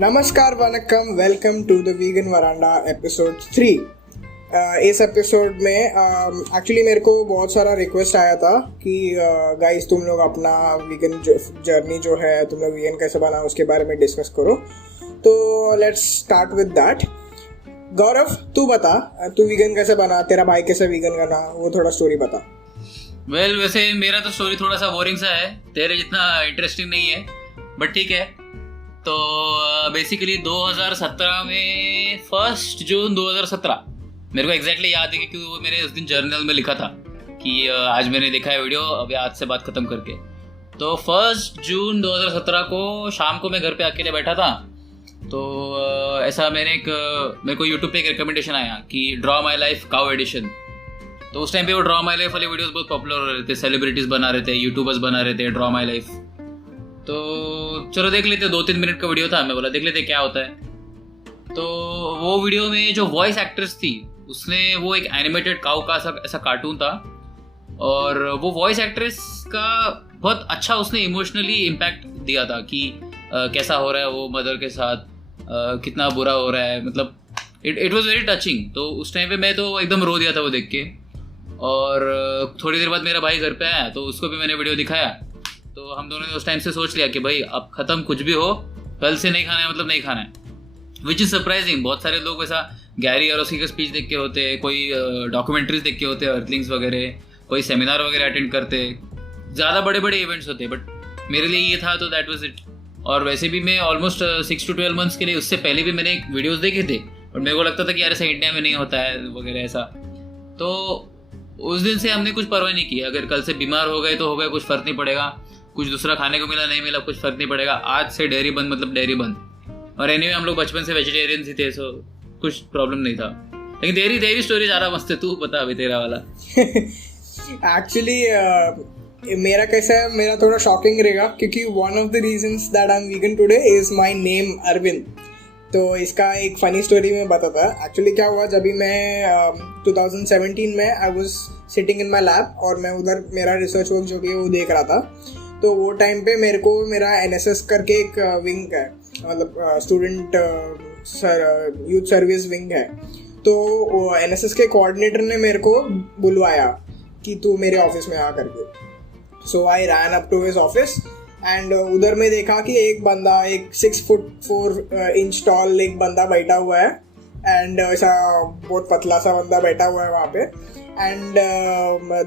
नमस्कार वनक्कम welcome to the vegan veranda episode 3। इस एपिसोड में एक्चुअली मेरे को बहुत सारा रिक्वेस्ट आया था कि गाइस तुम लोग अपना वीगन जर्नी जो है तुम लोग वीगन कैसे बना उसके बारे में डिस्कस करो। तो लेट्स स्टार्ट विद दैट। गौरव तू बता, तू वीगन कैसे बना, तेरा भाई कैसे वीगन बना, वो थोड़ा स्टोरी बता। वैसे मेरा तो स्टोरी थोड़ा सा बोरिंग सा है, तेरे जितना इंटरेस्टिंग नहीं है, बट ठीक है। तो बेसिकली 2017 में 1 जून 2017 मेरे को एग्जैक्टली याद है क्योंकि वो मैंने उस दिन जर्नल में लिखा था कि आज मैंने देखा है वीडियो, अभी आज से बात ख़त्म करके। तो 1 जून 2017 को शाम को मैं घर पे अकेले बैठा था, तो ऐसा मेरे को यूट्यूब पे एक रिकमेंडेशन आया कि draw my life cow edition. तो उस टाइम पे वो ड्रॉ माई लाइफ वाले वीडियोस बहुत पॉपुलर हो रहे थे, सेलिब्रिटीज़ बना रहे थे, यूट्यूबर्स बना रहे थे ड्रॉ माई लाइफ। तो चलो देख लेते, 2-3 मिनट का वीडियो था, मैं बोला देख लेते क्या होता है। तो वो वीडियो में जो वॉइस एक्ट्रेस थी उसने वो एक एनिमेटेड काऊ का ऐसा कार्टून था, और वो वॉइस एक्ट्रेस का बहुत अच्छा उसने इमोशनली इम्पैक्ट दिया था कि कैसा हो रहा है वो मदर के साथ, कितना बुरा हो रहा है, मतलब इट वॉज वेरी टचिंग। तो उस टाइम पे मैं तो एकदम रो दिया था वो देख के। और थोड़ी देर बाद मेरा भाई घर पे आया तो उसको भी मैंने वीडियो दिखाया। तो हम दोनों ने उस टाइम से सोच लिया कि भाई अब ख़त्म, कुछ भी हो कल से नहीं खाना है, मतलब नहीं खाना है। विच इज़ सरप्राइजिंग, बहुत सारे लोग वैसा गैरी और उसकी का स्पीच देख के होते हैं, कोई डॉक्यूमेंट्रीज देख के होते हैं, अर्थलिंग्स वगैरह, कोई सेमिनार वगैरह अटेंड करते, ज़्यादा बड़े बड़े इवेंट्स होते हैं, बट मेरे लिए ये था तो दैट वाज इट। और वैसे भी मैं ऑलमोस्ट 6 to 12 मंथ्स के लिए, उससे पहले भी मैंने वीडियोस देखे थे, और मेरे को लगता था कि यार ऐसा इंडिया में नहीं होता है वगैरह ऐसा। तो उस दिन से हमने कुछ परवाह नहीं की, अगर कल से बीमार हो गए तो हो गए, कुछ फ़र्क नहीं पड़ेगा, कुछ दूसरा खाने को मिला नहीं मिला कुछ फ़र्क नहीं पड़ेगा, आज से डेयरी बंद मतलब डेयरी बंद। और एनीवे हम लोग बचपन से वेजिटेरियन ही थे, सो कुछ प्रॉब्लम नहीं था। लेकिन तेरी स्टोरी ज़्यादा मस्त है, तू बता अभी तेरा वाला। एक्चुअली मेरा कैसा है, मेरा थोड़ा शॉकिंग रहेगा क्योंकि one of the reasons that I am vegan today is my name Arvind. तो इसका एक फ़नी स्टोरी में बताता। एक्चुअली क्या हुआ, जब भी मैं 2017 में I was sitting in my lab और मैं उधर मेरा रिसर्च वर्क जो भी है वो देख रहा था। तो वो टाइम पे मेरे को मेरा एनएसएस करके एक विंग है, मतलब स्टूडेंट यूथ सर्विस विंग है। तो एनएसएस के कोऑर्डिनेटर ने मेरे को बुलवाया कि तू मेरे ऑफिस में आ करके। So I ran up to his office and उधर में देखा कि एक बंदा, एक 6 फुट 4 इंच टॉल एक बंदा बैठा हुआ है, एंड ऐसा बहुत पतला सा बंदा बैठा हुआ है वहाँ पे। And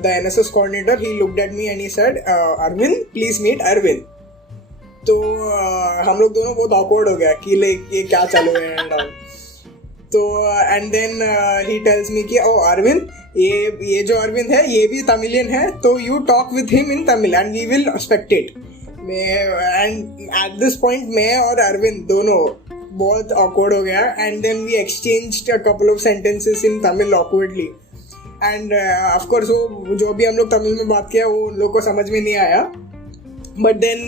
the NSS coordinator, he looked at me and he said, Arvind, please meet Arvind. तो हम लोग दोनों बहुत awkward हो गया कि ये क्या चालू है and all. तो and then he tells me कि oh Arvind, ये जो अरविंद है ये भी तमिलियन है, तो you talk with him in Tamil and we will spectate. And at this point मैं और अरविंद दोनों बहुत awkward हो गया, and then we exchanged a couple of sentences in Tamil awkwardly. And of course वो जो भी हम लोग तमिल में बात किया वो उन लोग को समझ में नहीं आया, but then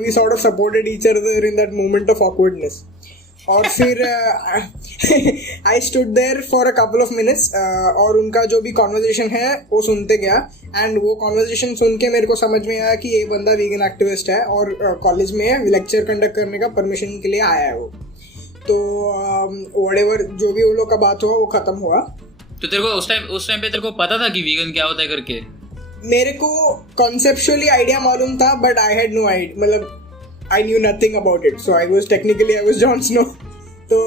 we sort of supported each other in that moment of awkwardness. और फिर I stood there for a couple of minutes और उनका जो भी कॉन्वर्जेशन है वो सुनते गया। एंड वो कॉन्वर्जेशन सुन के मेरे को समझ में आया कि ये बंदा वीगन एक्टिविस्ट है और कॉलेज में लेक्चर कंडक्ट करने का परमिशन के लिए आया है वो। तो व्हाटएवर जो भी उन लोग का बात हुआ वो ख़त्म हुआ। तो तेरे को उस टाइम पे तेरे को पता था कि वीगन क्या होता है करके? मेरे को कॉन्सेप्चुअली आइडिया मालूम था, but I had no idea, मतलब I knew nothing about it. So I was Jon Snow. तो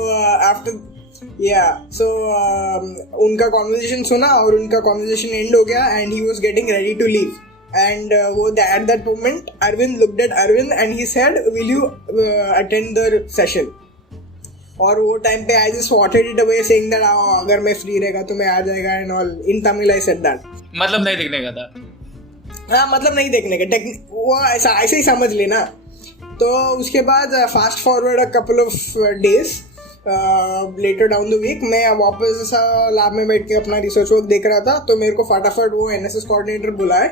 उनका कॉन्वर्सेशन सुना और उनका कॉन्वर्सेशन एंड हो गया and he was getting ready to leave. And at that moment Arvind looked at Arvind and he said will you attend the session. और वो time पे I just waved it away saying that अगर मैं free रहेगा तो मैं आ जाएगा and all. In Tamil I said that. मतलब नहीं देखने का था? हाँ, मतलब नहीं देखने का, वो ऐसे ही समझ लेना। तो उसके बाद fast forward a couple of days later down the week मैं वापस ऐसा लैब में बैठ के अपना रिसर्च वर्क देख रहा था। तो मेरे को फटाफट वो एनएसएस कोऑर्डिनेटर बुलाए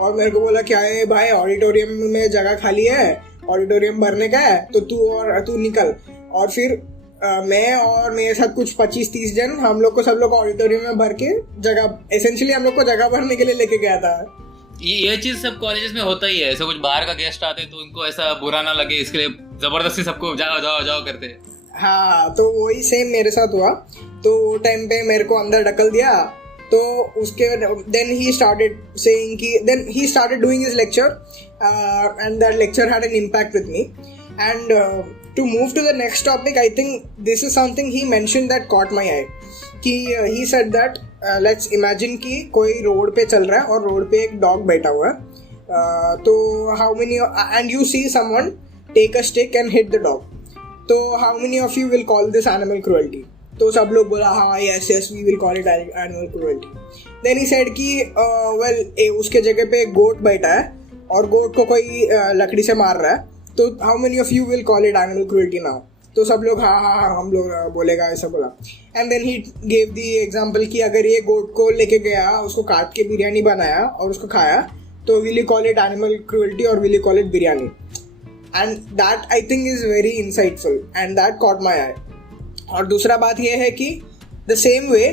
और मेरे को बोला क्या है भाई, ऑडिटोरियम में जगह खाली है, ऑडिटोरियम भरने का है, तो तू निकल। और फिर मैं और मेरे साथ कुछ 25-30 जन, हम लोग को सब लोग ऑडिटोरियम में भर के जगह, एसेंशियली हम लोग को जगह भरने के लिए लेके गया था। ये चीज सब कॉलेजेस में होता ही है, ऐसा कुछ बाहर का गेस्ट आते हैं तो उनको ऐसा बुरा ना लगे इसके लिए जबरदस्ती सबको जाओ जाओ जाओ करते हैं। हाँ, तो वही सेम मेरे साथ हुआ। तो वो टाइम पे मेरे को अंदर ढकल दिया, तो उसके देन ही स्टार्टेड सेइंग कि then he started doing his lecture and that lecture had an impact with me. And to move to the next topic, I think this is something he mentioned that caught my eye कि he said that let's imagine कि कोई road पे चल रहा है और road पे एक डॉग बैठा हुआ है, तो how many and you see someone take a stick and hit the dog, तो how many of you will call this animal cruelty? तो सब लोग बोला हाँ yes yes we will call it animal cruelty. Then he said कि well उसके जगह पे एक गोट बैठा है और गोट को कोई लकड़ी से मार रहा है, तो how many of you will call it animal cruelty now? तो सब लोग हाँ हाँ हाँ हम लोग बोलेगा, ऐसा बोला। And then he gave the example कि अगर ये गोट को लेके गया, उसको काट के बिरयानी बनाया और उसको खाया, तो will you call it animal cruelty और will you call it biryani? And that I think is very insightful and that caught my eye. और दूसरा बात यह है कि द सेम वे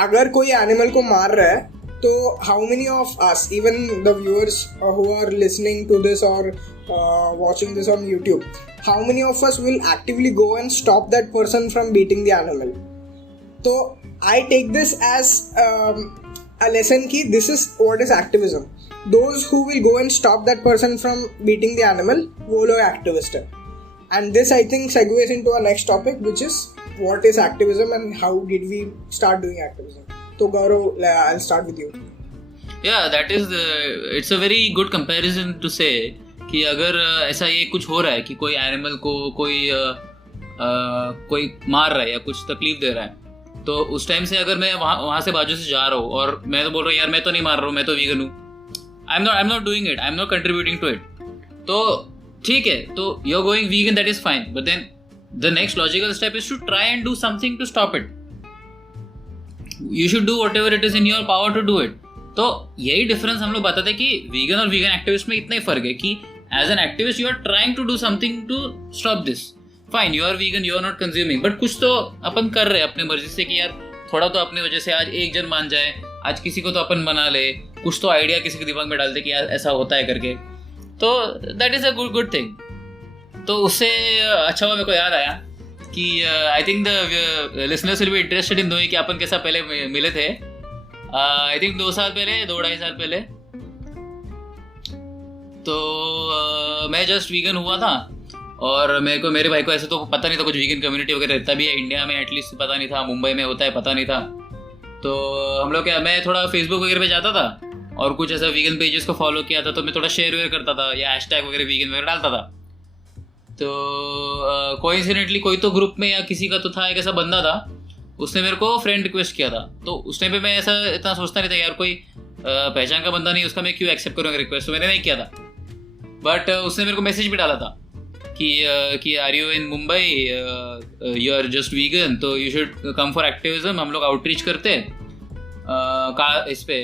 अगर कोई एनिमल को मार रहा है, तो how many of us, even the viewers who are listening to this और watching this on YouTube, how many of us will actively go and stop that person from beating the animal? So I take this as a lesson ki this is what is activism. Those who will go and stop that person from beating the animal, wo log activist hai. And this I think segues into our next topic, which is what is activism and how did we start doing activism. So Gaurav, I'll start with you. Yeah, that is it's a very good comparison to say कि अगर ऐसा ये कुछ हो रहा है कि कोई एनिमल को कोई मार रहा है या कुछ तकलीफ दे रहा है, तो उस टाइम से अगर मैं वहाँ से बाजू से जा रहा हूँ और मैं तो बोल रहा हूँ यार मैं तो नहीं मार रहा हूँ, मैं तो वीगन हूँ, I am not doing it, I am not contributing to it, तो ठीक है, तो you are going vegan, that is fine, but then the next logical step is to try and do something to stop it. You should do whatever it is in your power to do it. तो यही difference हम लोग बताते हैं कि vegan और vegan activist में इतना ही फर्क है कि as an activist you are trying to do something to stop this. Fine, you are vegan, you are not consuming, but कुछ तो अपन कर रहे हैं अपने मर्जी से कि यार थोड़ा तो अपने वजह से आज एक जन मान जाए, आज किसी को तो अपन बना ले, कुछ तो आइडिया किसी के दिमाग में डाल दे कि यार ऐसा होता है करके, तो that is a good thing. तो उससे अच्छा हुआ मेरे को याद आया कि I think the listeners will be interested in knowing कि अपन कैसा पहले मिले थे. आई थिंक 2 साल पहले, 2-2.5 साल पहले. तो मैं जस्ट वीगन हुआ था और मेरे भाई को ऐसे तो पता नहीं था कुछ वीगन कम्युनिटी वगैरह रहता भी है इंडिया में, एटलीस्ट पता नहीं था, मुंबई में होता है पता नहीं था. तो हम लोग मैं थोड़ा फेसबुक वगैरह पे जाता था और कुछ ऐसा वीगन पेजेस को फॉलो किया था, तो मैं थोड़ा शेयर वेयर करता था या हैशटैग वगैरह वीगन वगैरह डालता था. तो कोइंसिडेंटली कोई तो ग्रुप में या किसी का तो था, एक ऐसा बंदा था, उसने मेरे को फ्रेंड रिक्वेस्ट किया था. तो उस टाइम पे मैं ऐसा इतना सोचता नहीं था यार कोई पहचान का बंदा नहीं, उसका मैं क्यों एक्सेप्ट करूँगा रिक्वेस्ट, तो मैंने नहीं किया था. बट उसने मेरे को मैसेज भी डाला था कि are you in Mumbai, you are just vegan, तो you should come for activism. हम लोग आउटरीच करते हैं इस पे,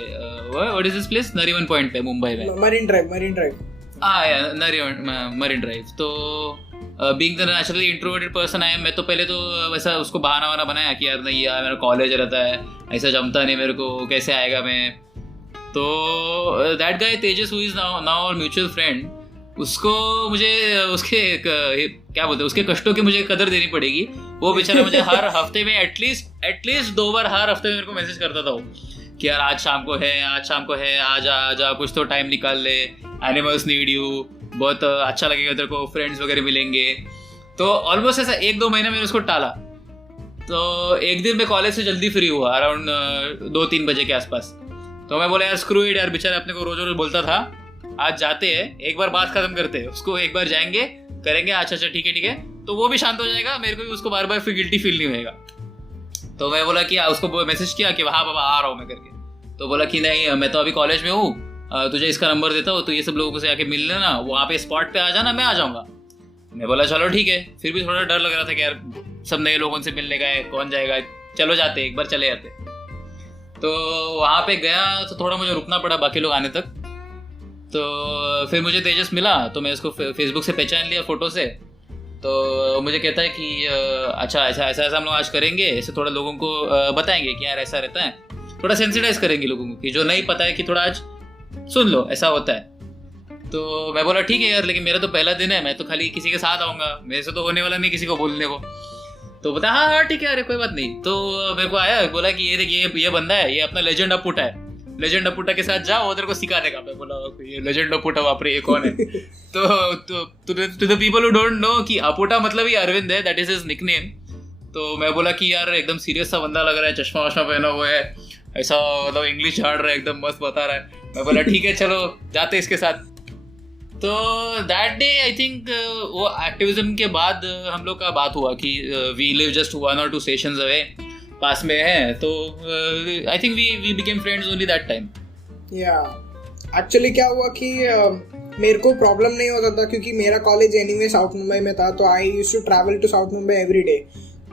what is this place, Nariman point पे मुंबई में, मरीन ड्राइव. Marine Drive. तो being the naturally introverted person I am, मैं तो पहले तो वैसा उसको बहाना बनाया कि यार नहीं यार मेरा कॉलेज रहता है, ऐसा जमता नहीं मेरे को, कैसे आएगा मैं. तो that guy Tejas who is now our mutual friend, उसको मुझे उसके क्या बोलते हैं उसके कष्टों की मुझे कदर देनी पड़ेगी. वो बेचारा मुझे हर हफ्ते में एटलीस्ट 2 बार हर हफ्ते में मेरे को मैसेज करता था वो कि यार आज शाम को है, आजा कुछ तो टाइम निकाल ले, एनिमल्स नीड यू, बहुत अच्छा लगेगा तेरे को, फ्रेंड्स वगैरह मिलेंगे. तो ऑलमोस्ट ऐसा 1-2 महीना मैंने उसको टाला. तो एक दिन मैं कॉलेज से जल्दी फ्री हुआ अराउंड 2-3 बजे के आसपास. तो मैं बोला यार स्क्रू इट यार, बेचारा अपने को रोज बोलता था, आज जाते हैं एक बार बात खत्म करते हैं, उसको एक बार जाएंगे करेंगे, अच्छा ठीक है, तो वो भी शांत हो जाएगा, मेरे को भी उसको बार फिर गिल्टी फील नहीं होएगा. तो मैं बोला कि उसको मैसेज किया कि हाँ बाबा आ रहा हूँ मैं करके. तो बोला कि नहीं मैं तो अभी कॉलेज में हूँ, तुझे इसका नंबर देता हूँ, तो ये सब लोगों से आके मिल लेना, वहाँ पे स्पॉट पे आ जाना, मैं आ जाऊँगा. मैं बोला चलो ठीक है. फिर भी थोड़ा डर लग रहा था कि यार सब नए लोगों से मिलने गए, कौन जाएगा, चलो जाते एक बार चले जाते. तो वहाँ पे गया तो थोड़ा मुझे रुकना पड़ा बाकी लोग आने तक. तो फिर मुझे तेजस मिला, तो मैं उसको फेसबुक से पहचान लिया फ़ोटो से. तो मुझे कहता है कि अच्छा ऐसा हम लोग आज करेंगे, ऐसे थोड़ा लोगों को बताएंगे कि यार ऐसा रहता है, थोड़ा सेंसिटाइज करेंगे लोगों को कि जो नहीं पता है कि थोड़ा आज सुन लो ऐसा होता है। तो मैं बोला ठीक है यार, लेकिन मेरा तो पहला दिन है, मैं तो खाली किसी के साथ आऊँगा, मेरे से तो होने वाला नहीं किसी को बोलने को। तो बता हाँ हाँ ठीक है अरे कोई बात नहीं। तो मेरे को आया, बोला कि ये देखिए ये बंदा है, ये अपना लेजेंड अपुटा है, लेजेंड अपुटा के साथ जाओ, उधर को सिखा देगा। मैं बोला ये लेजेंड अपुटा बाप रे ये कौन है? तो to the people who don't know कि अपुटा मतलब ही अरविंद है, दैट इज हिज निकनेम। तो मैं बोला कि यार एकदम सीरियस सा बंदा लग रहा है, चश्मा वश्मा पहना हुआ है, ऐसा मतलब इंग्लिश झाड़ रहा है, एकदम मस्त बता रहा है। मैं बोला ठीक है चलो जाते इसके साथ। तो दैट डे आई थिंक वो एक्टिविज्म के बाद हम लोग का बात हुआ कि we live just 1 or 2 stations away, पास में है। तो I think we became friends only that time. या एक्चुअली क्या हुआ कि मेरे को प्रॉब्लम नहीं होता था क्योंकि मेरा कॉलेज एनीवे साउथ मुंबई में था, तो I used to travel to south Mumbai every day.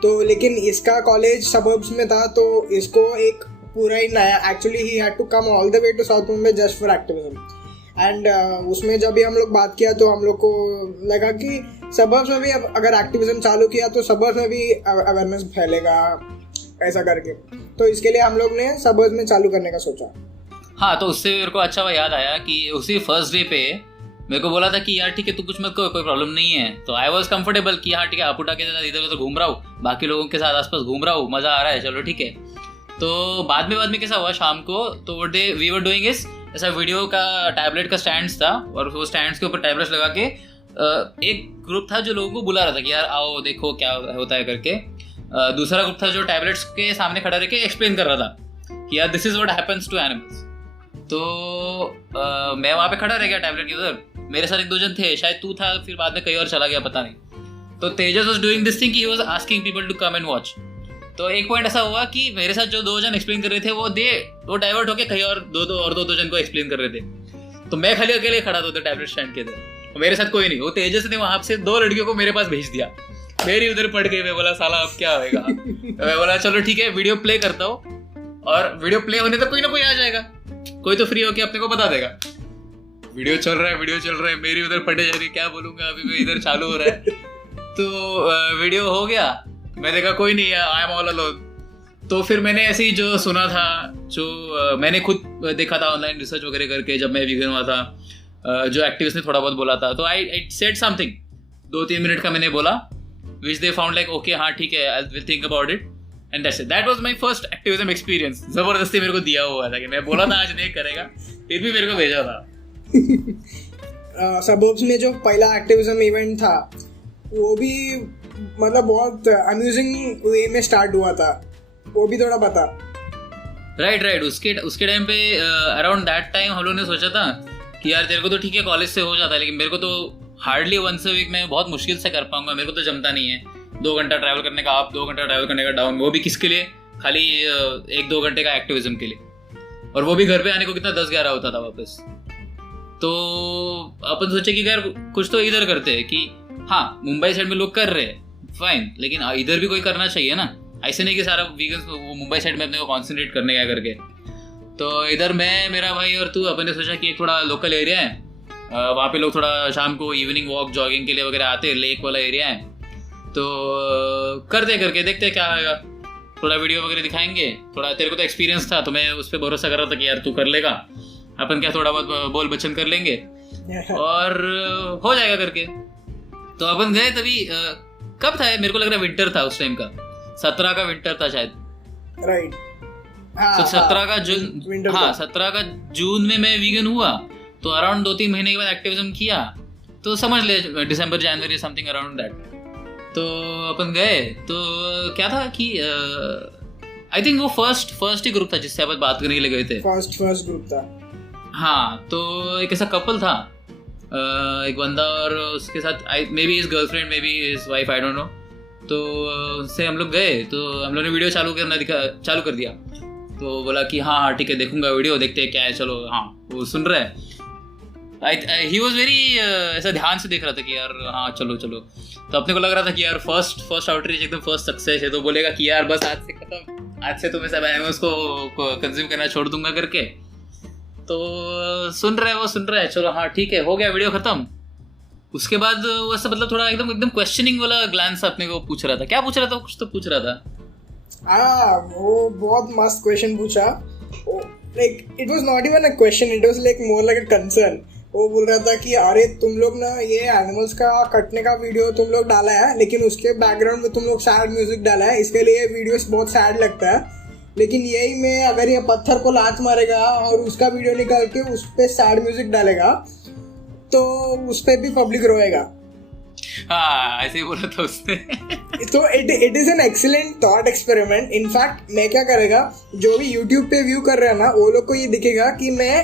तो लेकिन इसका कॉलेज सबर्ब्स में था, तो इसको एक पूरा ही नया, actually he had to come all the way to south Mumbai just for activism. And उसमें जब भी हम लोग बात किया तो हम लोग को लगा कि सबर्ब्स में भी अब अगर एक्टिविज्म चालू किया तो सबर्ब्स में भी अवेयरनेस फैलेगा ऐसा करके। तो इसके लिए हम लोग ने सबर्ब्स में चालू करने का सोचा। हाँ, तो उससे मेरे को अच्छा याद आया कि उसी फर्स्ट डे पे मेरे को बोला था कि यार ठीक है तू कुछ मत कोई प्रॉब्लम नहीं है। तो आई वॉज कंफर्टेबल कि हाँ ठीक है अपुटा के साथ इधर उधर घूम रहा हूँ, बाकी लोगों के साथ आसपास घूम रहा हूँ, मज़ा आ रहा है, चलो ठीक है। तो बाद में कैसा हुआ शाम को, तो वी वर डूइंग इस ऐसा वीडियो का टैबलेट का स्टैंड था, और वो स्टैंड्स के ऊपर टैबलेट्स लगा के एक ग्रुप था जो लोगों को बुला रहा था कि यार आओ देखो क्या होता है करके। दूसरा ग्रुप था जो टैबलेट्स के सामने खड़ा रह के एक्सप्लेन कर रहा था कि यार this is what happens to animals. तो मैं वहाँ पे खड़ा रह गया टैबलेट के उधर, मेरे साथ 1-2 जन थे, शायद तू था, फिर बाद में कहीं और चला गया पता नहीं। तो Tejas was doing this thing, he was asking people to come and watch. तो एक पॉइंट ऐसा हुआ कि मेरे साथ जो 2 जन एक्सप्लेन कर रहे थे वो डाइवर्ट होके कहीं और दो जन को एक्सप्लेन कर रहे थे। तो मैं खाली अकेले खड़ा था उधर टैबलेट स्टैंड के इधर, मेरे साथ कोई नहीं। वो तेजस ने वहां से 2 लड़कियों को मेरे पास भेज दिया, मेरी उधर पड़ गई। मैं बोला साला अब क्या होएगा। मैं बोला चलो ठीक है वीडियो प्ले करता हूँ, और वीडियो प्ले होने तक कोई ना कोई आ जाएगा, कोई तो फ्री होके अपने को बता देगा। वीडियो चल रहा है, मेरी उधर पड़े जा रही, क्या बोलूंगा, अभी मैं इधर चालू हो रहा है। तो वीडियो हो गया, मैं देखा कोई नहीं है, आई एम ऑल अलोन। तो फिर मैंने ऐसे ही जो सुना था, जो मैंने खुद देखा था ऑनलाइन रिसर्च वगैरह करके, जब मैं वीगन हुआ था, जो एक्टिविस्ट ने थोड़ा बहुत बोला था, तो आई सेड समथिंग 2-3 मिनट का मैंने बोला, विच दे फाउंड लाइक ओके हाँ ठीक है I will think about it, and that's it. That was my first activism experience. जबरदस्ती मेरे को दिया हुआ था कि मैं बोला था आज नहीं करेगा, फिर भी मेरे को भेजा था। सबर्ब्स में जो पहला एक्टिविज्म इवेंट था वो भी मतलब बहुत अम्यूजिंग वे में स्टार्ट हुआ था, वो भी थोड़ा बता। राइट उसके टाइम पे अराउंड दैट टाइम हम लोगों ने सोचा था कि यार तेरे को तो ठीक है कॉलेज से हो जाता है, लेकिन मेरे को तो हार्डली वंस अ वीक मैं बहुत मुश्किल से कर पाऊंगा, मेरे को तो जमता नहीं है 2 घंटा ट्रैवल करने का अप, 2 घंटा ट्रैवल करने का डाउन, वो भी किसके लिए, खाली 1-2 घंटे का एक्टिविज्म के लिए, और वो भी घर पे आने को कितना 10-11 होता था वापस। तो अपन सोचे कि यार कुछ तो इधर करते हैं कि हाँ मुंबई साइड में लोग कर रहे हैं फाइन, लेकिन इधर भी कोई करना चाहिए ना, ऐसे नहीं कि सारा वीगन्स वो मुंबई साइड में अपने को कॉन्सेंट्रेट करने का करके। तो इधर मैं, मेरा भाई और तू अपन ने सोचा कि एक थोड़ा लोकल एरिया है, वहाँ पे लोग थोड़ा शाम को इवनिंग वॉक जॉगिंग के लिए वगैरह आते हैं, लेक वाला एरिया है, तो करते करके देखते क्या होगा, थोड़ा वीडियो वगैरह दिखाएंगे, थोड़ा तेरे को तो एक्सपीरियंस था तो मैं उस पर भरोसा कर रहा था कि यार तू कर लेगा, अपन क्या थोड़ा बहुत बोल बच्चन कर लेंगे और हो जाएगा करके। तो अपन गए तभी कब था मेरे को लग रहा है विंटर था उस टाइम का, 17 का विंटर था शायद, राइट। तो 17 का जून, हाँ 17 का जून में मैं वीगन हुआ, तो अराउंड 2-3 महीने के बाद एक्टिविज्म किया, तो समझ ले दिसंबर जनवरी समथिंग अराउंड दैट। तो अपन गए, तो क्या था कि आई थिंक वो फर्स्ट ही ग्रुप था जिससे अपन बात करने के लिए गए थे, फर्स्ट ग्रुप था। हाँ, तो एक ऐसा कपल था, एक बंदा और उसके साथ may be his girlfriend, may be his wife, I don't no. तो उससे हम लोग गए, तो हम लोग ने वीडियो चालू कर दिया, तो बोला कि हाँ ठीक है देखूंगा वीडियो, देखते हैं क्या है, चलो। हाँ वो सुन रहा है, ही वॉज वेरी ऐसा ध्यान से देख रहा था कि यार हाँ चलो। तो अपने को लग रहा था कि यार फर्स्ट आउटरीच एकदम फर्स्ट सक्सेस है, तो बोलेगा कि यार बस आज से खत्म, आज से तो मैं सब एनिमल्स को कंज्यूम करना छोड़ दूंगा करके। तो सुन रहा है चलो हाँ ठीक है, हो गया वीडियो खत्म। उसके बाद वो ऐसा मतलब थोड़ा एकदम क्वेश्चनिंग वाला ग्लांस अपने को पूछ रहा था, क्या पूछ रहा था, कुछ तो पूछ रहा था। वो बहुत मस्त क्वेश्चन पूछा। like it was not even a question, it was like more like a concern. वो बोल रहा था कि अरे तुम लोग ना ये एनिमल्स का कटने का वीडियो तुम लोग डाला है, लेकिन उसके बैकग्राउंड में तुम लोग सैड म्यूजिक डाला है, इसके लिए वीडियोस बहुत सैड लगता है, लेकिन यही में अगर ये पत्थर को लात मारेगा और उसका वीडियो निकाल के उस पर सैड म्यूजिक डालेगा तो उस पर भी पब्लिक रोएगा. हाँ ऐसे ही बोला था उसने. तो it is an excellent thought experiment. In fact मैं क्या करेगा, जो भी यूट्यूब पे व्यू कर रहे हैं ना वो लोग को ये दिखेगा कि मैं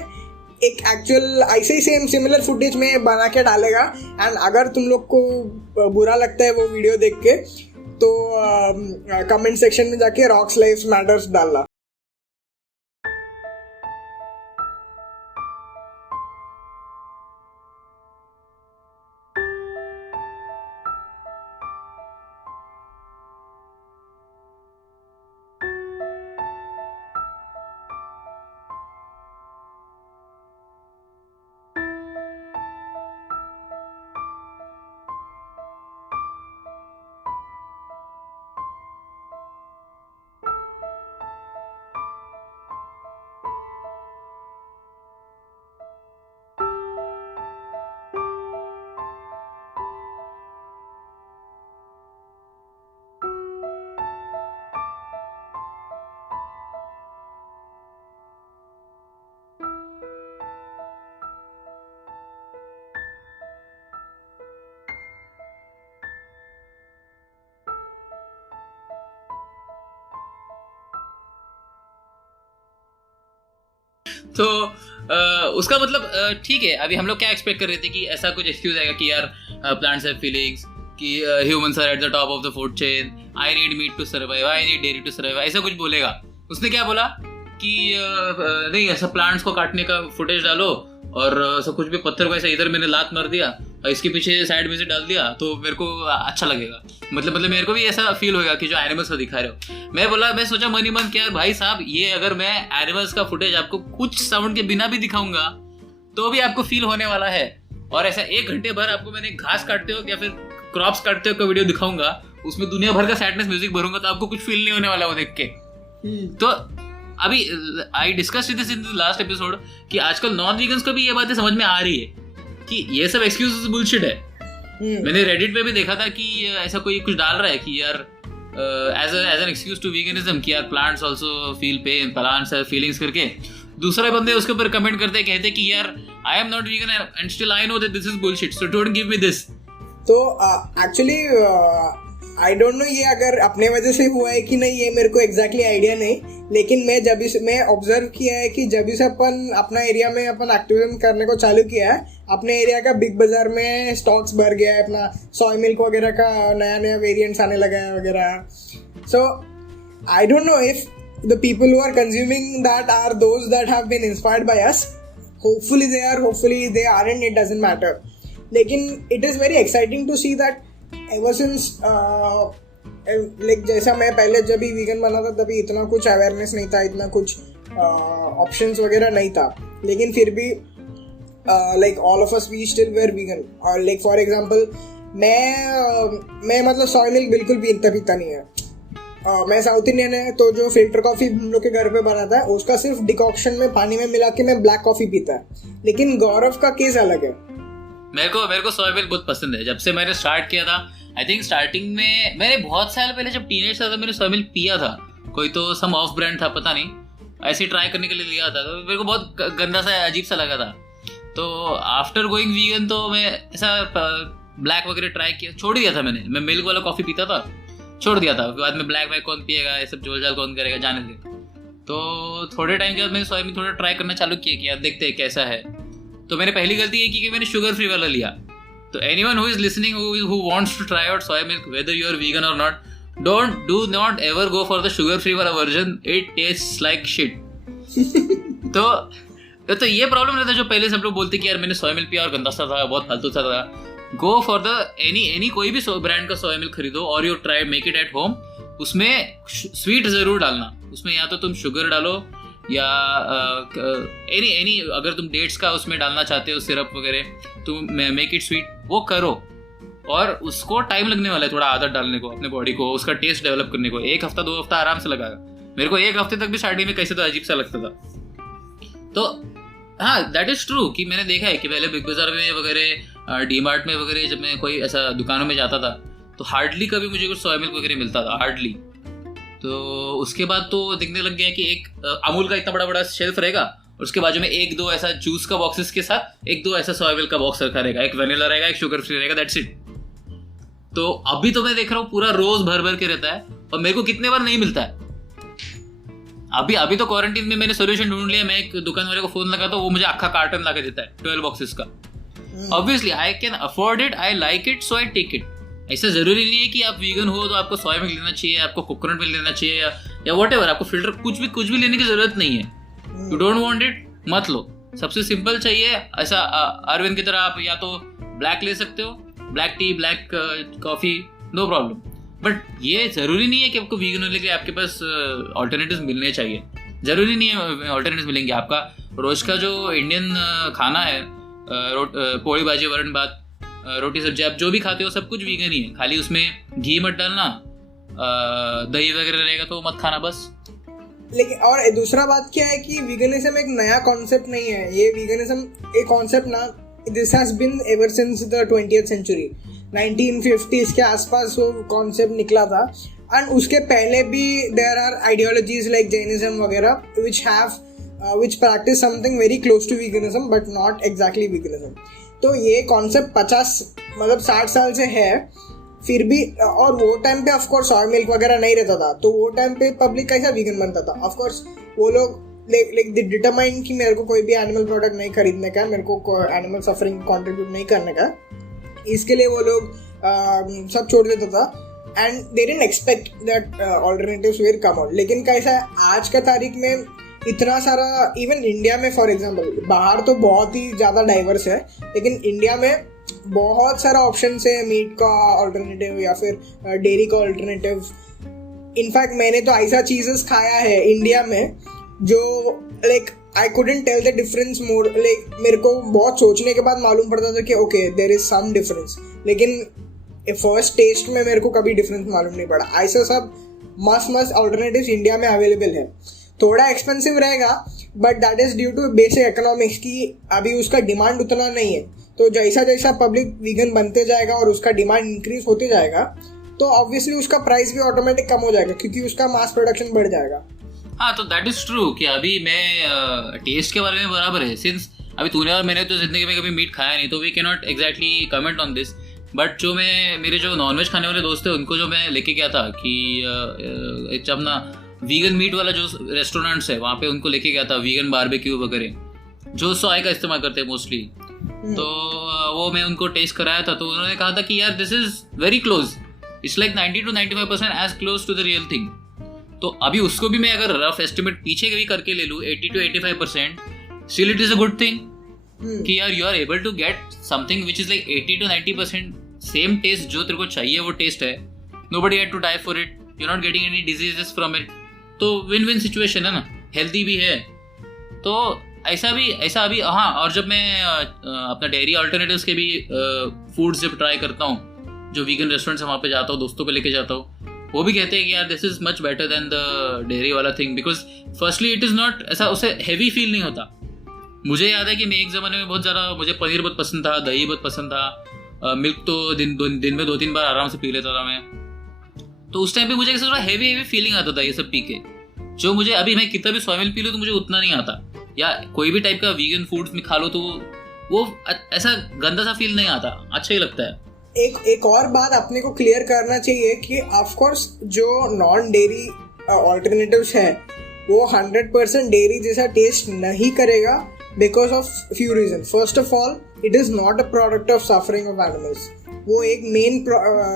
एक एक्चुअल ऐसे ही सेम सिमिलर फुटेज में बना के डालेगा. एंड अगर तुम लोग को बुरा लगता है वो वीडियो देख के तो कमेंट सेक्शन में जाके रॉक्स लाइव्स मैटर्स डालना. तो उसका मतलब ठीक है. अभी हम लोग क्या एक्सपेक्ट कर रहे थे कि ऐसा कुछ एक्सक्यूज आएगा कि यार प्लांट्स हैव फीलिंग्स, कि humans are at the top of the food chain, I need meat to survive, I need dairy to survive, ऐसा कुछ बोलेगा. उसने क्या बोला कि नहीं ऐसा प्लांट्स को काटने का फुटेज डालो और ऐसा कुछ भी पत्थर को ऐसा इधर मैंने लात मार दिया और इसके पीछे साइड में से डाल दिया तो मेरे को अच्छा लगेगा. मतलब मेरे को भी ऐसा फील होगा कि जो एनिमल्स को दिखा रहे हो. मैं सोचा मन ही मन कि यार भाई साहब ये अगर मैं एनिमल्स का फुटेज आपको कुछ साउंड के बिना भी दिखाऊंगा तो भी आपको फील होने वाला है. और ऐसा 1 घंटे भर आपको मैंने घास काटते हो या फिर क्रॉप्स काटते हो का वीडियो दिखाऊंगा, उसमें दुनिया भर का सैडनेस म्यूजिक भरूंगा तो आपको कुछ फील नहीं होने वाला वो देख के. तो अभी I discuss this in the last episode कि आजकल नॉन वीगन्स को भी ये बातें समझ में आ रही है कि ये सब एक्सक्यूजेस बुलशिट है. मैंने रेडिट पे भी देखा था कि ऐसा कोई कुछ डाल रहा है कि यार as an excuse to veganism कि यार plants also feel pain, plants have feelings करके. दूसरे बंदे उसके ऊपर कमेंट करते कहते कि यार आई am not vegan and still I know that this is bullshit so don't give me this. तो एक्चुअली आई डोंट नो ये अगर अपने वजह से हुआ है कि नहीं, ये मेरे को एग्जैक्टली आइडिया नहीं, लेकिन मैं ऑब्जर्व किया है कि जब से अपन अपना एरिया में अपन एक्टिविज्म करने को चालू किया है, अपने एरिया का बिग बाजार में स्टॉक्स भर गया है, अपना सोय मिल्क वगैरह का नया नया वेरिएंट्स आने लगा है वगैरह. So I don't know if the people who are consuming that are those that have been inspired by us. Hopefully they aren't, it doesn't matter. लेकिन it is very exciting to see that ever since like जैसा मैं पहले जब भी vegan बना था तभी इतना कुछ अवेयरनेस नहीं था, इतना कुछ ऑप्शंस वगैरह नहीं था, लेकिन फिर भी like all of us we still were vegan. और लाइक फॉर एग्जांपल मैं मतलब सोय मिल्क बिल्कुल भी पीता नहीं है. मैं साउथ इंडियन है तो जो फिल्टर कॉफ़ी हम लोग के घर पे बनाता है उसका सिर्फ डिकॉक्शन में पानी में मिला के मैं ब्लैक कॉफ़ी पीता है. लेकिन गौरव का केस अलग है. मेरे को सोय मिल्क बहुत पसंद है. जब से मैंने स्टार्ट किया था, आई थिंक स्टार्टिंग में मैंने बहुत साल पहले जब टीनेज था मैंने सोय मिल्क पिया था. कोई तो सम ऑफ ब्रांड था पता नहीं, ऐसे ही ट्राई करने के लिए लिया था तो मेरे को बहुत गंदा सा अजीब सा लगा था. तो आफ्टर गोइंग वीगन तो मैं ऐसा ब्लैक वगैरह ट्राई किया, छोड़ दिया था मैंने. मैं मिल्क वाला कॉफ़ी पीता था, छोड़ दिया था. बाद में ब्लैक कौन पिएगा, ये सब झोल झाल कौन करेगा, जाने दे. तो थोड़े टाइम के बाद मैंने सोय मिल्क थोड़ा ट्राई करना चालू किया कि यार देखते हैं कैसा है. तो मैंने पहली गलती ये की कि मैंने शुगर फ्री वाला लिया. तो anyone who is listening who wants to try out soy milk whether you are vegan और not, do not ever go for the sugar free वाला version. It tastes like shit. तो ये problem रहता है जो पहले सब लोग बोलते कि यार मैंने सोय मिल्क पिया और गंदा सा था, बहुत फालतू सा था. गो फॉर द एनी कोई भी ब्रांड का सोय मिल्क खरीदो और you try make it at home. उसमें स्वीट जरूर डालना. उसमें या तो तुम शुगर डालो या एनी अगर तुम डेट्स का उसमें डालना चाहते हो सिरप वगैरह तुम मेक इट स्वीट, वो करो. और उसको टाइम लगने वाला है थोड़ा आदत डालने को अपने बॉडी को, उसका टेस्ट डेवलप करने को. 1 हफ्ता 2 हफ्ता आराम से लगाएगा. मेरे को 1 हफ्ते तक भी स्टार्टिंग में कैसे तो अजीब सा लगता था. तो हाँ, दैट इज ट्रू कि मैंने देखा है कि पहले बिग बाजार में वगैरह, डी मार्ट में वगैरह जब मैं कोई ऐसा दुकानों में जाता था तो हार्डली कभी मुझे कुछ सोया मिल्क वगैरह मिलता था, हार्डली। तो उसके बाद तो दिखने लग गया कि एक अमूल का इतना बड़ा बड़ा शेल्फ रहेगा और उसके बाजू में एक दो ऐसा जूस का बॉक्सेस के साथ एक दो ऐसा सोया मिल्क का बॉक्स रखा रहेगा, एक वेनिला रहेगा, एक शुगर फ्री रहेगा, दैट्स इट। तो अभी तो मैं देख रहा हूँ पूरा रोज भर भर के रहता है और मेरे को कितने बार नहीं मिलता है। अभी तो क्वारंटीन में मैंने सोल्यूशन ढूंढ लिया, मैं एक दुकान वाले को फोन लगाता हूँ, वो मुझे आखा कार्टन ला के देता है 12 बॉक्सेस का। Obviously I can afford it, I like it, so I take it. ऐसा जरूरी नहीं है कि आप वीगन हो तो आपको सोया मिल्क लेना चाहिए, आपको कोकोनट मिल्क लेना चाहिए या व्हाटएवर, आपको फिल्टर कुछ भी लेने की जरूरत नहीं है। यू डोंट वांट इट, मत लो। सबसे सिंपल चाहिए ऐसा अरविंद की तरह आप या तो ब्लैक ले सकते हो, black tea, black coffee, no problem. But ये जरूरी नहीं है कि आपको वीगन होने के लिए आपके पास ऑल्टरनेटिव्स मिलने चाहिए। जरूरी नहीं है ऑल्टरनेटिव्स मिलेंगे। आपका रोज का जो इंडियन खाना है, पोड़ी भाजी वरण भात रोटी सब्जी, आप जो भी खाते हो सब कुछ वीगन ही है, खाली उसमें घी मत डालना, दही वगैरह रहेगा तो मत खाना बस। लेकिन और दूसरा बात क्या है कि वीगनिज्म एक नया कॉन्सेप्ट नहीं है। ये वीगनिज्म एक कॉन्सेप्ट ना, this has been ever since the 20th century. 1950s के आसपास वो कॉन्सेप्ट निकला था एंड उसके पहले भी there are ideologies like Jainism वगैरह which practice something very close to veganism but not exactly veganism। तो ये कॉन्सेप्ट 60 साल से है फिर भी। और वो टाइम पे ऑफ कोर्स सोया मिल्क वगैरह नहीं रहता था, तो वो टाइम पे पब्लिक कैसा वीगन बनता था? ऑफ कोर्स वो लोग लाइक डिटरमाइन कि मेरे को कोई भी एनिमल प्रोडक्ट नहीं खरीदने का, मेरे को एनिमल सफरिंग कंट्रीब्यूट नहीं करने का, इसके लिए वो लोग सब छोड़ देता था and they didn't expect that alternatives will come out. लेकिन कैसा है आज का तारीख में इतना सारा, इवन इंडिया में फॉर एग्जांपल, बाहर तो बहुत ही ज़्यादा डाइवर्स है लेकिन इंडिया में बहुत सारा ऑप्शन है मीट का ऑल्टरनेटिव या फिर डेयरी का ऑल्टरनेटिव। इनफैक्ट मैंने तो ऐसा चीज़ेस खाया है इंडिया में जो like I couldn't tell the difference more, like मेरे को बहुत सोचने के बाद मालूम पड़ता था कि okay there is some difference, लेकिन फर्स्ट टेस्ट में मेरे को कभी डिफरेंस मालूम नहीं पड़ा। ऐसा सब मस्त ऑल्टरनेटिव्स इंडिया में अवेलेबल है। थोड़ा एक्सपेंसिव रहेगा but that is due to basic economics की अभी उसका डिमांड उतना नहीं है। तो जैसा जैसा पब्लिक वीगन बनते जाएगा और उसका डिमांड इंक्रीज होते जाएगा तो ऑब्वियसली उसका प्राइस भी ऑटोमेटिक कम हो जाएगा क्योंकि उसका मास प्रोडक्शन बढ़ जाएगा। हाँ, तो दैट इज ट्रू कि अभी मैं टेस्ट के बारे में बराबर है, सिंस अभी तूने और मैंने तो जिंदगी में कभी मीट खाया नहीं, तो we can not exactly comment on this. But जो मेरे जो नॉनवेज खाने वाले दोस्त थे उनको जो मैं लेके गया था कि जब ना वीगन मीट वाला जो रेस्टोरेंट्स है वहाँ पे उनको लेके गया था, वीगन बारबेक्यू वगैरह जो सोया का इस्तेमाल करते हैं मोस्टली, तो वो मैं उनको टेस्ट कराया था तो उन्होंने कहा था कि यार this is very close, it's like 90 to 95% as close to the real thing. तो अभी उसको भी मैं अगर रफ एस्टिमेट पीछे भी करके ले लूँ 80 to 85%, still it is a good thing कि यार you are able to get something which is like 80 to 90% same taste जो तेरे को चाहिए वो टेस्ट है। Nobody had to die for it, you are not getting any diseases from it. तो win win situation है ना, हेल्दी भी है। तो ऐसा अभी हाँ। और जब मैं अपना डेयरी अल्टरनेटिव्स के भी फूड्स जब ट्राई करता हूँ, जो वीगन रेस्टोरेंट्स है वहाँ पे जाता हूँ, दोस्तों को लेके जाता हूँ, वो भी कहते हैं कि यार this is much better than the dairy वाला thing, because firstly it is not ऐसा, उसे हैवी फील नहीं होता। मुझे याद है कि मैं एक ज़माने में बहुत ज़्यादा, मुझे पनीर बहुत पसंद था, दही बहुत पसंद था, मिल्क तो दिन में 2-3 बार आराम से पी लेता था मैं। तो उस टाइम पे मुझे थोड़ा हैवी फीलिंग आता था ये सब पी के, जो मुझे अभी मैं कितना भी सोया मिल्क पी लूँ तो मुझे उतना नहीं आता, या कोई भी टाइप का वीगन फूड्स में खा लो तो वो ऐसा गंदा सा फील नहीं आता, अच्छा ही लगता है। एक और बात अपने को क्लियर करना चाहिए कि ऑफ कोर्स जो नॉन डेयरी ऑल्टरनेटिव्स है वो 100% डेयरी जैसा टेस्ट नहीं करेगा because of few reason. First of all, it is not a product of suffering of animals, वो एक मेन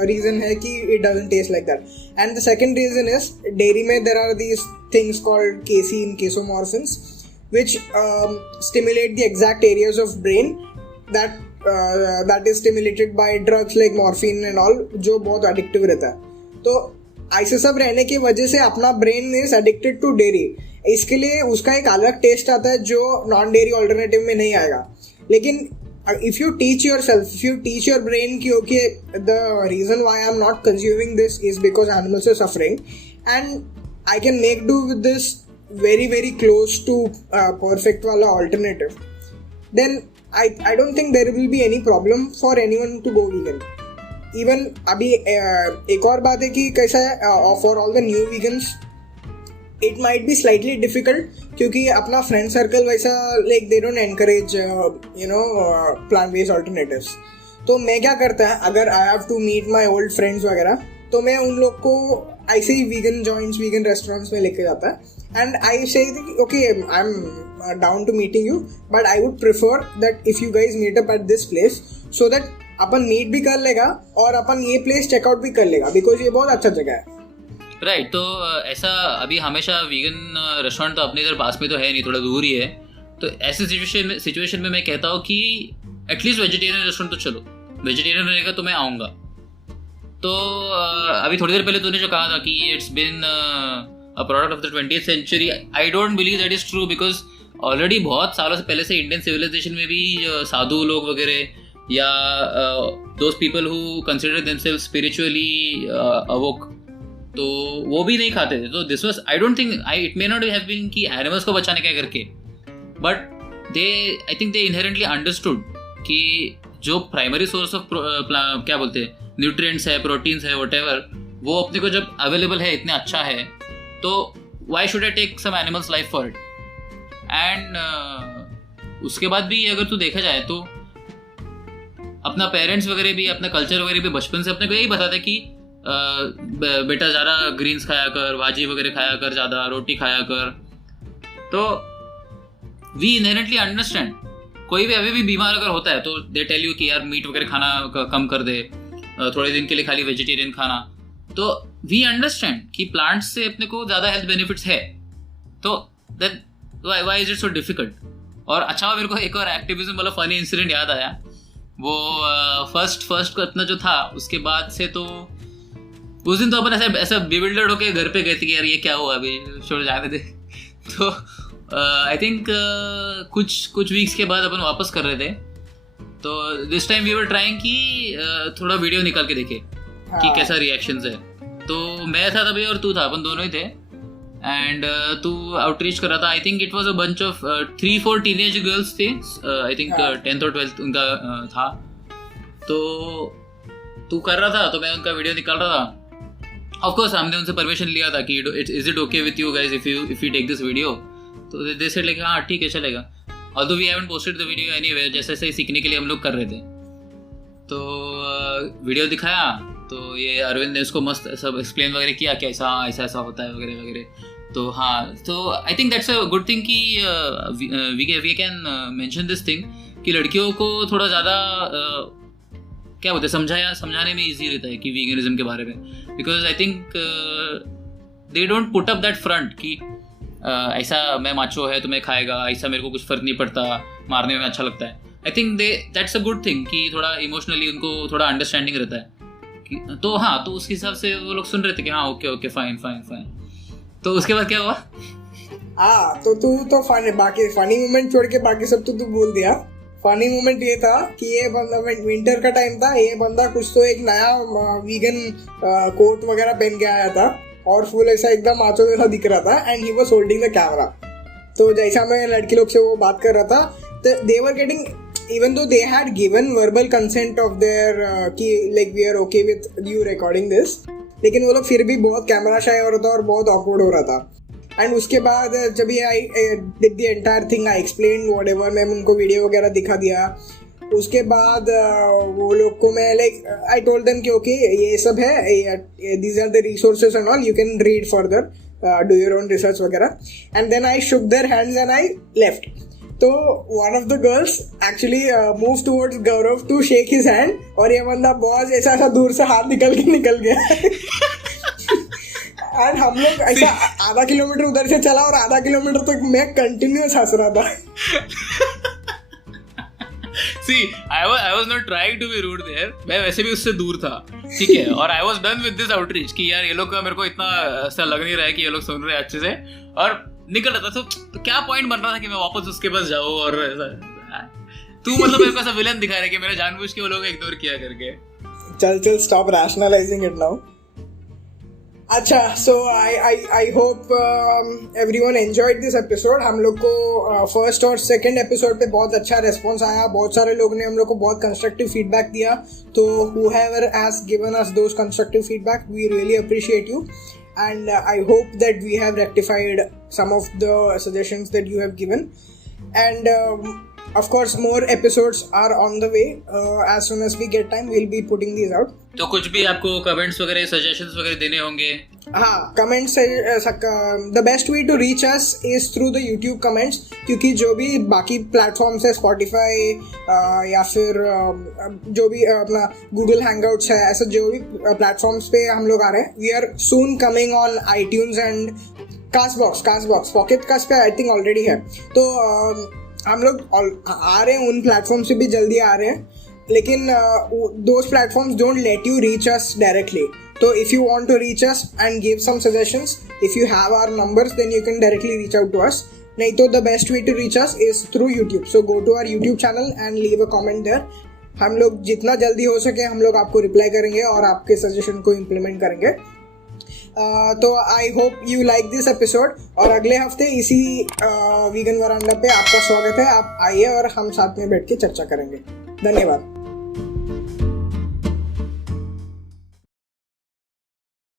रीजन है कि it doesn't taste like that. And the second reason is dairy में there are these things called casein, casomorphins, which stimulate the exact areas of brain that is stimulated by drugs like morphine and all, जो बहुत addictive रहता है। तो ऐसे सब रहने की वजह से अपना brain is addicted to dairy, इसके लिए उसका एक अलग टेस्ट आता है जो नॉन डेयरी ऑल्टरनेटिव में नहीं आएगा। लेकिन if you teach yourself, if you teach your brain कि okay, the reason why I'm not consuming this is because animals are suffering and I can make do with this very very close to perfect वाला alternative, then I don't think there will be any problem for anyone to go vegan. Even अभी एक और बात है कि कैसा है for all the new vegans it might be slightly difficult क्योंकि अपना friend circle वैसा like they don't encourage plant based alternatives. तो मैं क्या करता है, अगर I have to meet my old friends वगैरह, तो मैं उन लोग को ऐसे ही vegan joints, vegan restaurants में लेके जाता है. And I say okay, I'm down to meeting you, but I would prefer that if you guys meet up at this place so that upon meet भी कर लेगा और अपन ये place check out भी कर लेगा, because ये बहुत अच्छा जगह है. राइट तो ऐसा अभी हमेशा वीगन रेस्टोरेंट तो अपने इधर पास में तो है नहीं, थोड़ा दूर ही है. तो ऐसे सिचुएशन में मैं कहता हूँ कि एटलीस्ट वेजिटेरियन रेस्टोरेंट तो चलो, वेजिटेरियन रहेगा तो मैं आऊँगा. तो अभी थोड़ी देर पहले तूने जो कहा था कि it's been a product of the 20th century, I don't believe that is true, because already बहुत सालों से पहले से इंडियन सिविलाइजेशन में भी साधु लोग वगैरह या those people who consider themselves spiritually awoke, तो वो भी नहीं खाते थे. तो this was I don't think it may not have been कि एनिमल्स को बचाने क्या करके, but I think they inherently understood कि जो प्राइमरी सोर्स ऑफ क्या बोलते हैं न्यूट्रिएंट्स है, प्रोटीन्स है, व्हाटएवर, वो अपने को जब अवेलेबल है, इतना अच्छा है, तो why should I take some animals life for it. And उसके बाद भी अगर तू देखा जाए तो अपना पेरेंट्स वगैरह भी, अपना कल्चर वगैरह भी बचपन से अपने को यही बताते कि बेटा ज़्यादा ग्रीन्स खाया कर, भाजी वगैरह खाया कर, ज़्यादा रोटी खाया कर. तो वी इनहेरेंटली अंडरस्टैंड. कोई भी अभी भी बीमार अगर होता है तो दे टेल यू कि यार मीट वगैरह खाना कम कर दे, थोड़े दिन के लिए खाली वेजिटेरियन खाना. तो वी अंडरस्टैंड कि प्लांट्स से अपने को ज़्यादा हेल्थ बेनिफिट्स है, तो then why is it so difficult. और अच्छा मेरे को एक और एक्टिविज्म वाला फनी इंसिडेंट याद आया. वो फर्स्ट का इतना जो था, उसके बाद से तो उस दिन तो अपन ऐसा बिविल्डर्ड होके घर पे गए थे कि यार ये क्या हुआ, अभी छोड़ जाने दे. तो आई थिंक कुछ वीक्स के बाद अपन वापस कर रहे थे, तो this time we were trying कि थोड़ा वीडियो निकाल के देखे कि कैसा रिएक्शंस है. तो मैं था तभी और तू था, अपन दोनों ही थे. एंड तू आउटरीच कर रहा था. I think it was a bunch of 3-4 teenage girls थे. आई थिंक 10th और 12th उनका था. तो तू कर रहा था तो मैं उनका वीडियो निकाल रहा था. ऑफ कोर्स हमने उनसे परमिशन लिया था कि is it okay with you guys if you take this video. तो दे सेड लाइक हाँ ठीक है चलेगा. Although we haven't posted the video anyway, जैसे सीखने के लिए हम लोग कर रहे थे. तो वीडियो दिखाया तो ये अरविंद ने उसको मस्त सब एक्सप्लेन वगैरह किया कि ऐसा होता है वगैरह वगैरह. तो हाँ, तो I think that's a good thing कि we can mention this thing कि लड़कियों को थोड़ा ज़्यादा क्या बोलते हैं समझाने में इजी रहता है कि वीगनिज्म के बारे में. Because I think they don't put up that front कि ऐसा मैं माचो है तो मैं खाएगा, ऐसा मेरे को कुछ फर्क नहीं पड़ता, मारने में अच्छा लगता है. आई think that's a good thing कि थोड़ा इमोशनली उनको थोड़ा अंडरस्टैंडिंग रहता है. तो हाँ, तो उसके हिसाब से वो लोग सुन रहे थे कि हाँ ओके फाइन. तो उसके बाद क्या हुआ? हाँ, तो तू तो बाकी फनी मोमेंट छोड़ के बाकी सब तो तू बोल दिया. फनी मोमेंट ये था कि ये बंदा, विंटर का टाइम था, ये बंदा कुछ तो एक नया वीगन कोट वगैरह पहन के आया था और फुल ऐसा एकदम माचो जैसा दिख रहा था. And he was holding the camera. तो जैसा मैं लड़की लोग से वो बात कर रहा था, तो they were getting, even though they had given verbal consent of their कि like we are okay with you recording this, लेकिन वो लोग फिर भी बहुत कैमरा शाय हो रहा था और बहुत awkward हो रहा था. एंड उसके बाद जब ये I did the entire thing, I explain whatever, मैं उनको वीडियो वगैरह दिखा दिया. उसके बाद वो लोग को मैं लाइक आई टोल्ड देम कि ओके ये सब है, these are the resources and all, you can read further, do your own research वगैरह. And then I shook their hands and I left. तो one of the girls actually move towards Gaurav to shake his hand, और ये बंदा बहुत ऐसा दूर से हाथ निकल गया. एंड हम लोग ऐसा आधा किलोमीटर उधर से चला और आधा किलोमीटर तक मैं कंटिन्यूअस हंस रहा था. See, I was not trying to be rude there. मैं वैसे भी उससे दूर था, ठीक है. और I was done with this outreach कि यार ये लोग का मेरे को इतना ऐसा लग नहीं रहा है कि ये लोग सुन रहे हैं अच्छे से, और निकल रहा था. तो क्या पॉइंट बन रहा था कि मैं वापस उसके पास जाऊँ और तू मतलब मेरे को ऐसा विलन दिखा रहा है कि मेरा जानबूझ के वो लोग इग्नोर किया करके. चल stop rationalizing it now. अच्छा, so I hope everyone enjoyed this episode. हम लोग को फर्स्ट और सेकंड एपिसोड पे बहुत अच्छा रिस्पॉन्स आया. बहुत सारे लोग ने हम लोग को बहुत कंस्ट्रक्टिव फीडबैक दिया. तो whoever has given us those constructive feedback, we really appreciate you. And I hope that we have rectified some of the suggestions that you have given. And of course, more episodes are on the way. As soon as we get time, we'll be putting these out. तो कुछ भी आपको comments वगैरह suggestions वगैरह देने होंगे. हाँ, comments the best way to reach us is through the YouTube comments, क्योंकि जो भी बाकी प्लेटफॉर्म्स है, स्पॉटिफाई या फिर जो भी अपना गूगल हैंगआउट्स है, ऐसे जो भी प्लेटफॉर्म्स पे हम लोग आ रहे हैं, we are soon coming on iTunes and Castbox Pocket Casts पे आई थिंक ऑलरेडी है. तो हम लोग आ रहे हैं, उन प्लेटफॉर्म से भी जल्दी आ रहे हैं, लेकिन those platforms don't let you reach us directly. So if you want to reach us and give some suggestions, if you have our numbers, then you can directly reach out to us. नहीं तो the best way to reach us is through YouTube. So go to our YouTube channel and leave a comment there. हम लोग जितना जल्दी हो सके हम लोग आपको रिप्लाई करेंगे और आपके सजेशन को इम्प्लीमेंट करेंगे. तो I hope you like this episode. और अगले हफ्ते इसी वीगन वरांडा पे आपका स्वागत है. आप आइए और हम साथ में बैठ के चर्चा करेंगे. धन्यवाद.